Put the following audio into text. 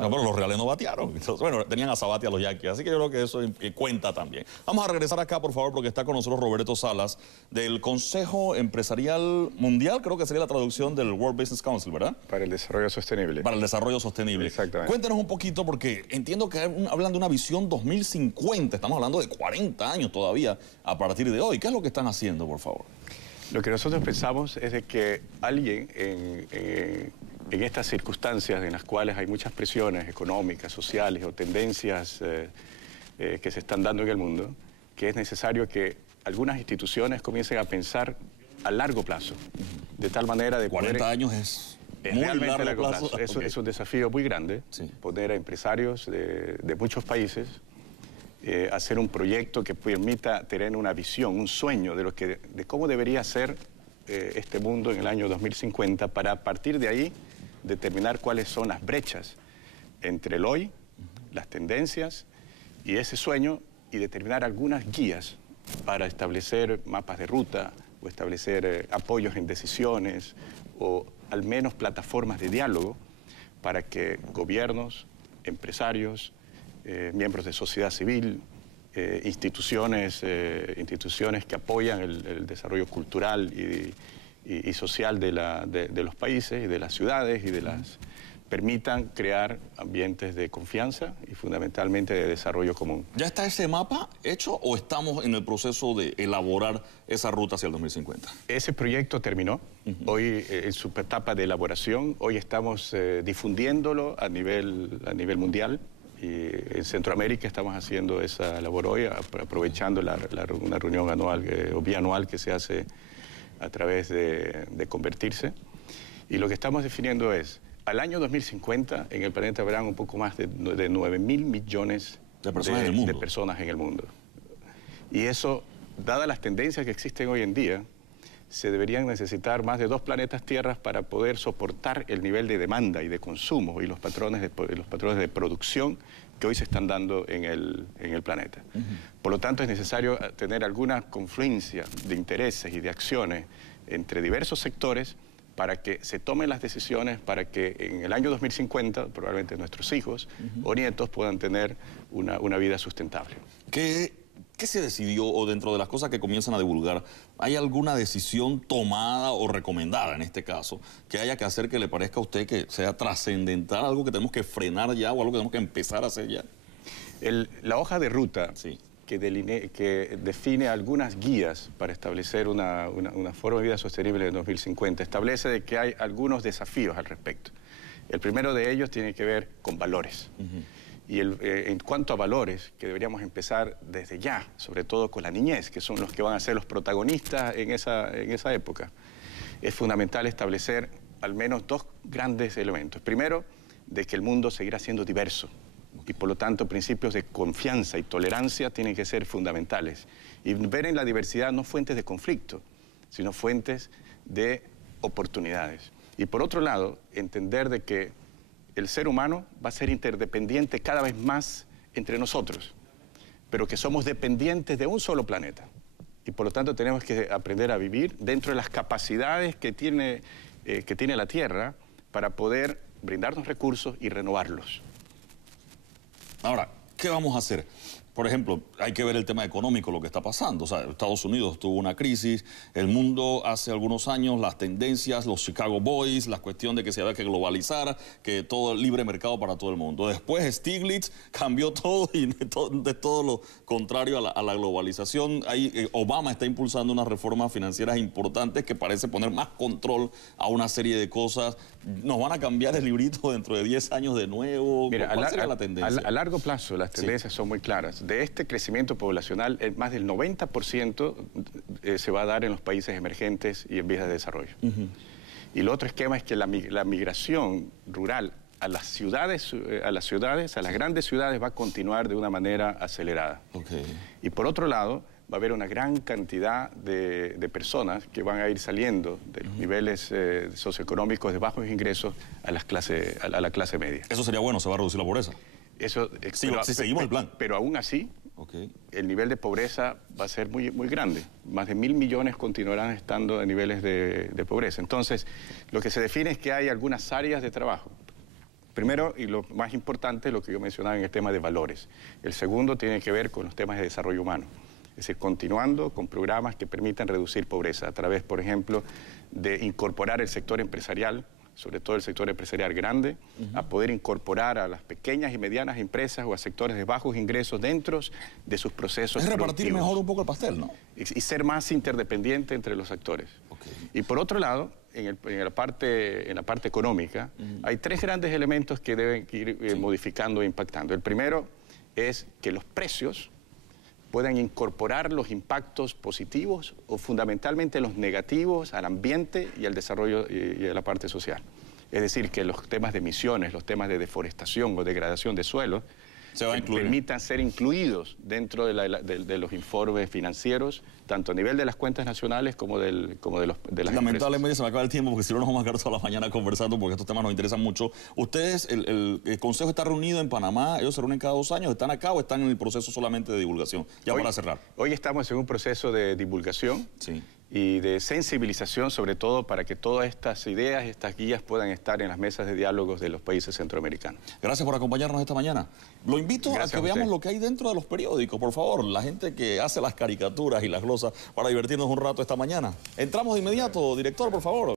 No, pero los Reales no batearon. Entonces, bueno, tenían a Sabathia los Yankees, así que yo creo que eso cuenta también. Vamos a regresar acá, por favor, porque está con nosotros Roberto Salas, del Consejo Empresarial Mundial, creo que sería la traducción del World Business Council, ¿verdad? Para el desarrollo sostenible. Para el desarrollo sostenible. Exactamente. Cuéntenos un poquito, porque entiendo que hablan de una visión 2050, estamos hablando de 40 años todavía a partir de hoy. ¿Qué es lo que están haciendo, por favor? Lo que nosotros pensamos es de que alguien en estas circunstancias en las cuales hay muchas presiones económicas, sociales o tendencias que se están dando en el mundo, que es necesario que algunas instituciones comiencen a pensar a largo plazo, de tal manera de 40 años es muy realmente largo plazo. Okay. Es un desafío muy grande, sí. Poner a empresarios de muchos países hacer un proyecto que permita tener una visión, un sueño de cómo debería ser este mundo en el año 2050 para a partir de ahí determinar cuáles son las brechas entre el hoy, las tendencias y ese sueño y determinar algunas guías para establecer mapas de ruta o establecer apoyos en decisiones o al menos plataformas de diálogo para que gobiernos, empresarios, miembros de sociedad civil, instituciones que apoyan el desarrollo cultural y social de los países y de las ciudades y permitan crear ambientes de confianza y fundamentalmente de desarrollo común. ¿Ya está ese mapa hecho o estamos en el proceso de elaborar esa ruta hacia el 2050? Ese proyecto terminó, hoy en su etapa de elaboración, hoy estamos difundiéndolo a nivel mundial. Y en Centroamérica estamos haciendo esa labor hoy, aprovechando una reunión anual o bianual que se hace a través de Convertirse. Y lo que estamos definiendo es, al año 2050, en el planeta habrán un poco más de 9.000 millones de personas en el mundo. Y eso, dadas las tendencias que existen hoy en día, se deberían necesitar más de 2 planetas Tierras para poder soportar el nivel de demanda y de consumo y los patrones de producción que hoy se están dando en el planeta. Por lo tanto, es necesario tener alguna confluencia de intereses y de acciones entre diversos sectores para que se tomen las decisiones para que en el año 2050, probablemente nuestros hijos o nietos puedan tener una vida sustentable. ¿Qué se decidió o dentro de las cosas que comienzan a divulgar, hay alguna decisión tomada o recomendada en este caso que haya que hacer que le parezca a usted que sea trascendental, algo que tenemos que frenar ya o algo que tenemos que empezar a hacer ya? La hoja de ruta sí. que define algunas guías para establecer una forma de vida sostenible en 2050 establece de que hay algunos desafíos al respecto. El primero de ellos tiene que ver con valores. Y en cuanto a valores, que deberíamos empezar desde ya, sobre todo con la niñez, que son los que van a ser los protagonistas en esa época, es fundamental establecer al menos 2 grandes elementos. Primero, de que el mundo seguirá siendo diverso y por lo tanto principios de confianza y tolerancia tienen que ser fundamentales. Y ver en la diversidad no fuentes de conflicto, sino fuentes de oportunidades. Y por otro lado, entender de que el ser humano va a ser interdependiente cada vez más entre nosotros, pero que somos dependientes de un solo planeta. Y por lo tanto tenemos que aprender a vivir dentro de las capacidades que tiene la Tierra para poder brindarnos recursos y renovarlos. Ahora, ¿qué vamos a hacer? Por ejemplo, hay que ver el tema económico, lo que está pasando. O sea, Estados Unidos tuvo una crisis, el mundo hace algunos años, las tendencias, los Chicago Boys, la cuestión de que se había que globalizar, que todo libre mercado para todo el mundo. Después Stiglitz cambió todo y de todo lo contrario a la globalización. Ahí, Obama está impulsando unas reformas financieras importantes que parece poner más control a una serie de cosas. ¿Nos van a cambiar el librito dentro de 10 años de nuevo? Mira, ¿Cuál sería la tendencia? A largo plazo las tendencias son muy claras. De este crecimiento poblacional, más del 90% se va a dar en los países emergentes y en vías de desarrollo. Y el otro esquema es que la migración rural a las grandes ciudades va a continuar de una manera acelerada. Y por otro lado, va a haber una gran cantidad de personas que van a ir saliendo de los niveles socioeconómicos de bajos ingresos a la clase media. Eso sería bueno, se va a reducir la pobreza. Eso, si seguimos el plan. Pero aún así, el nivel de pobreza va a ser muy, muy grande. Más de 1.000 millones continuarán estando en niveles de pobreza. Entonces, lo que se define es que hay algunas áreas de trabajo Primero, y lo más importante, lo que yo mencionaba en el tema de valores. El segundo tiene que ver con los temas de desarrollo humano. Es decir, continuando con programas que permitan reducir pobreza a través, por ejemplo, de incorporar el sector empresarial, sobre todo el sector empresarial grande, a poder incorporar a las pequeñas y medianas empresas o a sectores de bajos ingresos dentro de sus procesos Es repartir productivos. mejor un poco el pastel, ¿no? Y ser más interdependiente entre los actores. Okay. Y por otro lado, en la parte económica, hay tres grandes elementos que deben ir modificando e impactando. El primero es que los precios puedan incorporar los impactos positivos o fundamentalmente los negativos al ambiente y al desarrollo y a la parte social. Es decir, que los temas de emisiones, los temas de deforestación o degradación de suelo permitan ser incluidos dentro de los informes financieros, tanto a nivel de las cuentas nacionales como de las Lamentablemente empresas. se me acaba el tiempo porque si no nos vamos a quedar toda la mañana conversando porque estos temas nos interesan mucho. Ustedes, el Consejo está reunido en Panamá, ellos se reúnen cada 2 años, ¿están acá o están en el proceso solamente de divulgación? Ya para cerrar. Hoy estamos en un proceso de divulgación. Sí. Y de sensibilización, sobre todo, para que todas estas ideas, estas guías puedan estar en las mesas de diálogos de los países centroamericanos. Gracias por acompañarnos esta mañana. Lo invito a que veamos lo que hay dentro de los periódicos, por favor. La gente que hace las caricaturas y las glosas para divertirnos un rato esta mañana. Entramos de inmediato, director, por favor.